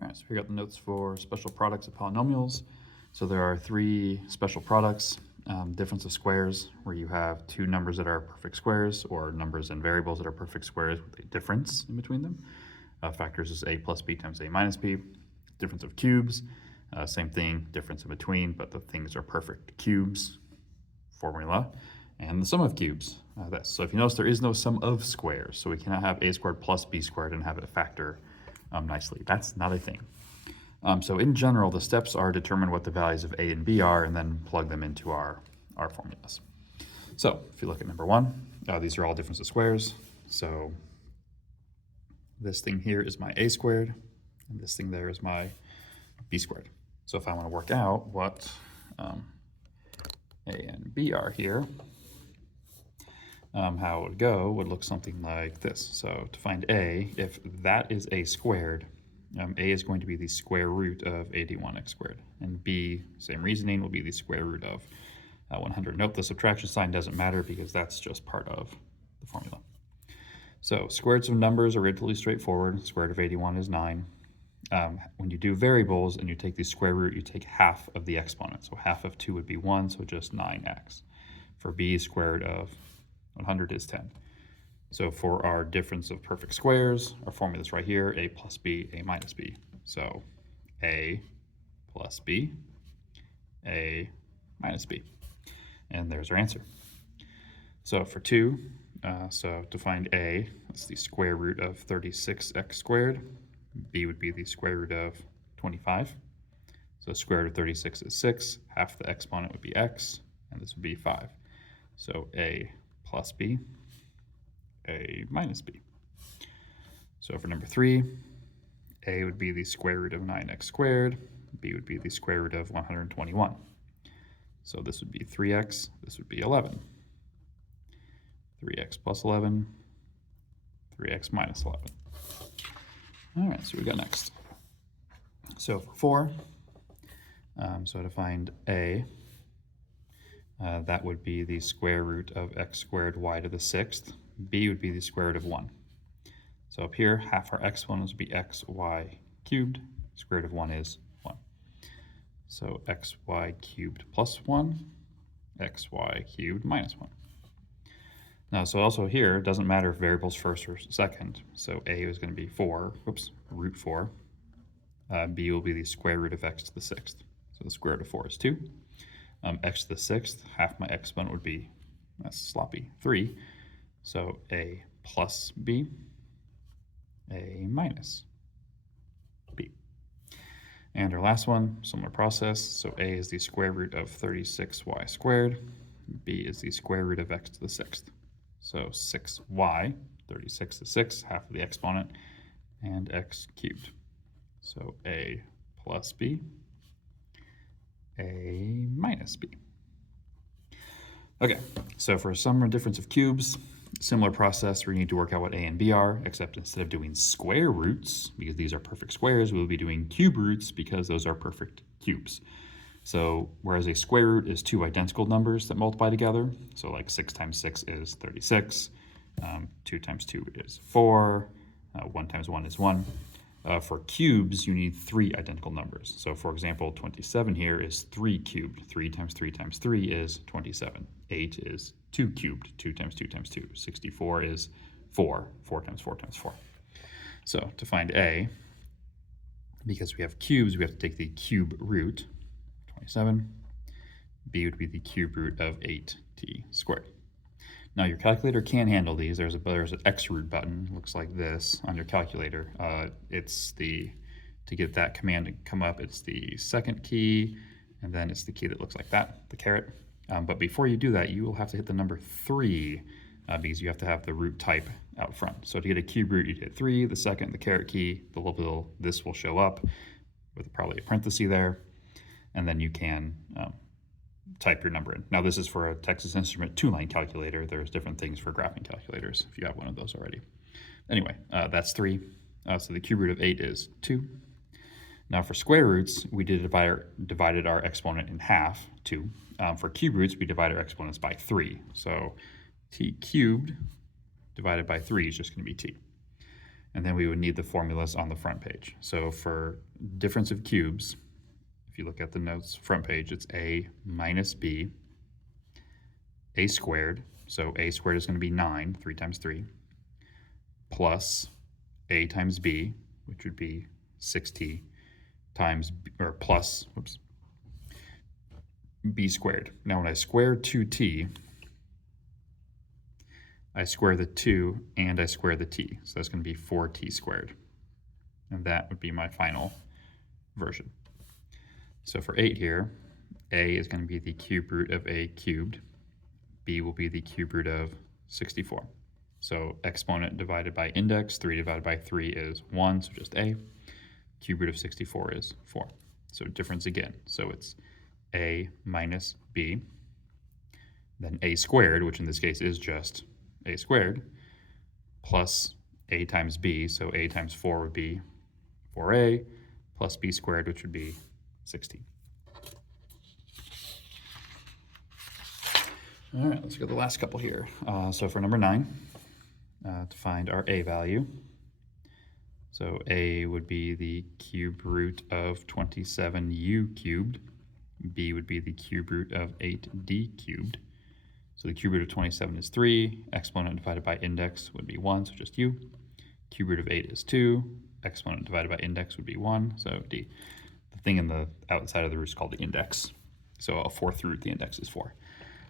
All right, so we got the notes for special products of polynomials. So there are three special products: difference of squares, where you have two numbers that are perfect squares, or numbers and variables that are perfect squares with a difference in between them. Factors is a plus b times a minus b. Difference of cubes, same thing, difference in between, but the things are perfect cubes formula. And the sum of cubes, so if you notice, there is no sum of squares, so we cannot have a squared plus b squared and have it factor nicely. That's not a thing. So in general, the steps are determine what the values of a and b are and then plug them into our formulas. So if you look at number one, these are all difference of squares. So this thing here is my a squared, and this thing there is my b squared. So if I want to work out what a and b are here, how it would go would look something like this. So to find a, if that is a squared, a is going to be the square root of 81x squared, and b, same reasoning, will be the square root of 100. Note the subtraction sign doesn't matter because that's just part of the formula. So square roots of numbers are relatively straightforward. Square root of 81 is 9. When you do variables and you take the square root, you take half of the exponent. So half of 2 would be 1, so just 9x. For b, square root of 100 is 10. So for our difference of perfect squares, our formula is right here: a plus b, a minus b. So a plus b, a minus b. And there's our answer. So for 2, so to find a, that's the square root of 36x squared. B would be the square root of 25. So square root of 36 is 6. Half the exponent would be x, and this would be 5. So a plus b, a minus b. So for number 3, a would be the square root of 9x squared. B would be the square root of 121. So this would be 3x, this would be 11. 3x plus 11, 3x minus 11. All right, so we got next. So for 4, so to find a, that would be the square root of x squared y to the 6th. B would be the square root of 1. So up here, half our exponents would be xy cubed. Square root of 1 is 1. So xy cubed plus 1, xy cubed minus 1. Now, so also here, it doesn't matter if variable's first or second. So a is going to be root 4. B will be the square root of x to the 6th. So the square root of 4 is 2. X to the 6th, half my exponent would be, that's sloppy, 3. So a plus b, a minus b. And our last one, similar process. So a is the square root of 36y squared. B is the square root of x to the 6th. So 6y, 36 is 6, half of the exponent, and x cubed. So a plus b, a minus b. Okay, so for sum or difference of cubes, similar process where you need to work out what a and b are, except instead of doing square roots, because these are perfect squares, we will be doing cube roots because those are perfect cubes. So whereas a square root is two identical numbers that multiply together, so like 6 times 6 is 36, 2 times 2 is 4, 1 times 1 is 1. For cubes, you need 3 identical numbers. So for example, 27 here is 3 cubed. 3 times 3 times 3 is 27. 8 is 2 cubed. 2 times 2 times 2. 64 is 4. 4 times 4 times 4. So to find a, because we have cubes, we have to take the cube root, 27. B would be the cube root of 8t squared. Now your calculator can handle these. There's an X root button, looks like this, on your calculator. To get that command to come up, it's the second key, and then it's the key that looks like that, the caret. But before you do that, you will have to hit the number 3 because you have to have the root type out front. So to get a cube root, you'd hit 3, the second, the caret key, this will show up with probably a parenthesis there, and then you can type your number in. Now this is for a Texas Instrument 2-line calculator. There's different things for graphing calculators if you have one of those already. Anyway, that's 3. So the cube root of 8 is 2. Now for square roots, we divided our exponent in half, 2. For cube roots, we divide our exponents by 3. So t cubed divided by 3 is just going to be t. And then we would need the formulas on the front page. So for difference of cubes, if you look at the notes front page, it's a minus b, a squared. So a squared is going to be 9, 3 times 3, plus a times b, which would be 6t, times, or plus, whoops, b squared. Now when I square 2t, I square the 2 and I square the t. So that's going to be 4t squared. And that would be my final version. So for 8 here, a is going to be the cube root of a cubed. B will be the cube root of 64. So exponent divided by index, 3 divided by 3 is 1, so just a. Cube root of 64 is 4. So difference again. So it's a minus b, then a squared, which in this case is just a squared, plus a times b, so a times 4 would be 4a, plus b squared, which would be 16. All right, let's go to the last couple here. So for number 9, to find our a value, so a would be the cube root of 27u cubed, b would be the cube root of 8d cubed. So the cube root of 27 is 3, exponent divided by index would be 1, so just u. Cube root of 8 is 2, exponent divided by index would be 1, so d. The thing in the outside of the root is called the index. So a fourth root, the index is 4.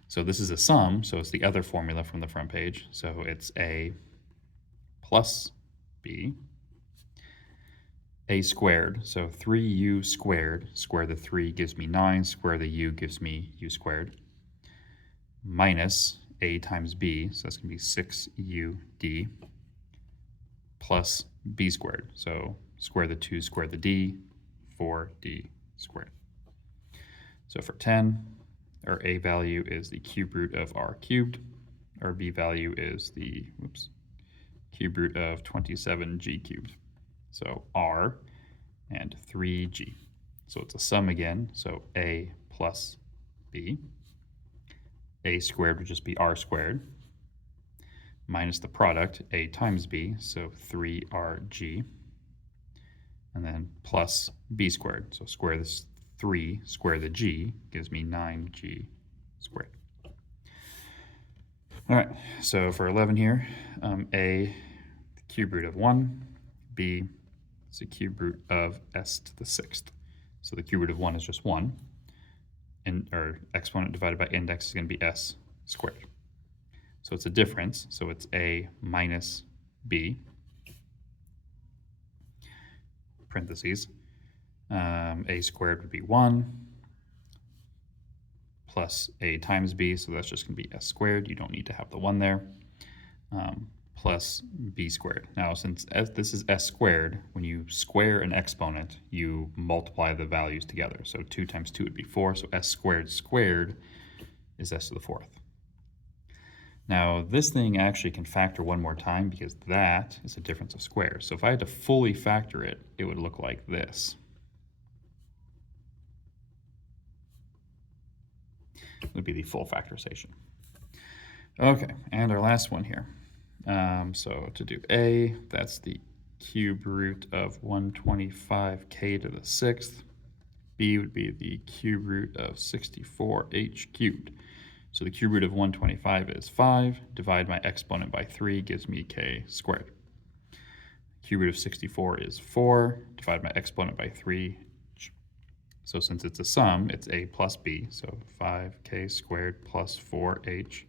So this is a sum, so it's the other formula from the front page. So it's a plus b, a squared, so 3u squared, square the 3 gives me 9, square the u gives me u squared, minus a times b, so that's going to be 6ud, plus b squared, so square the 2, square the d, 4d squared. So for 10, our a value is the cube root of r cubed, our b value is the, cube root of 27g cubed. So r and 3g. So it's a sum again, so a plus b. A squared would just be r squared, minus the product, a times b, so 3rg, and then plus b squared. So square this 3, square the g, gives me 9g squared. All right, so for 11 here, a, the cube root of 1, b is the cube root of s to the 6th. So the cube root of 1 is just 1, and or exponent divided by index is going to be s squared. So it's a difference, so it's a minus b, parentheses, a squared would be 1, plus a times b, so that's just going to be s squared. You don't need to have the 1 there, plus b squared. Now, since this is s squared, when you square an exponent, you multiply the values together. So 2 times 2 would be 4, so s squared squared is s to the 4th. Now, this thing actually can factor one more time because that is a difference of squares. So if I had to fully factor it, it would look like this. It would be the full factorization. Okay, and our last one here. So to do a, that's the cube root of 125k to the 6th. B would be the cube root of 64h cubed. So the cube root of 125 is 5. Divide my exponent by 3 gives me k squared. Cube root of 64 is 4. Divide my exponent by 3. So since it's a sum, it's a plus b. So 5k squared plus 4h.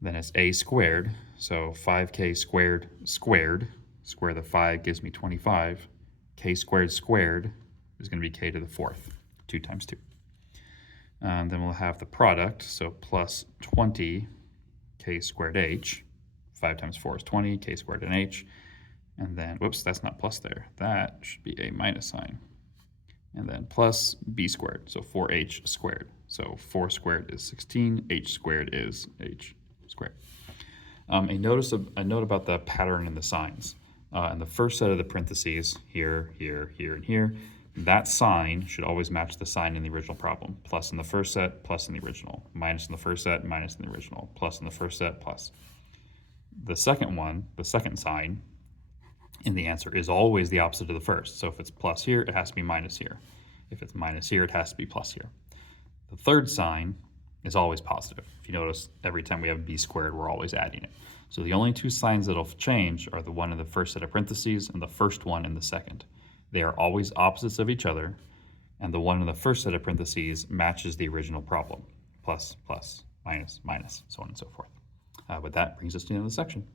Then it's a squared. So 5k squared squared. Square the 5 gives me 25. K squared squared is going to be k to the 4th. 2 times 2. Then we'll have the product, so plus 20 k squared h. 5 times 4 is 20, k squared and h. And then, whoops, that's not plus there. That should be a minus sign. And then plus b squared, so 4h squared. So 4 squared is 16, h squared is h squared. A note about the pattern in the signs. In the first set of the parentheses, here, here, here, and here, that sign should always match the sign in the original problem. Plus in the first set, plus in the original. Minus in the first set, minus in the original. Plus in the first set, plus. The second one, the second sign, And the answer is always the opposite of the first. So if it's plus here, it has to be minus here. If it's minus here, it has to be plus here. The third sign is always positive. If you notice, every time we have b squared, we're always adding it. So the only two signs that'll change are the one in the first set of parentheses and the first one in the second. They are always opposites of each other, and the one in the first set of parentheses matches the original problem. Plus, plus, minus, minus, so on and so forth. But that brings us to the end of the section.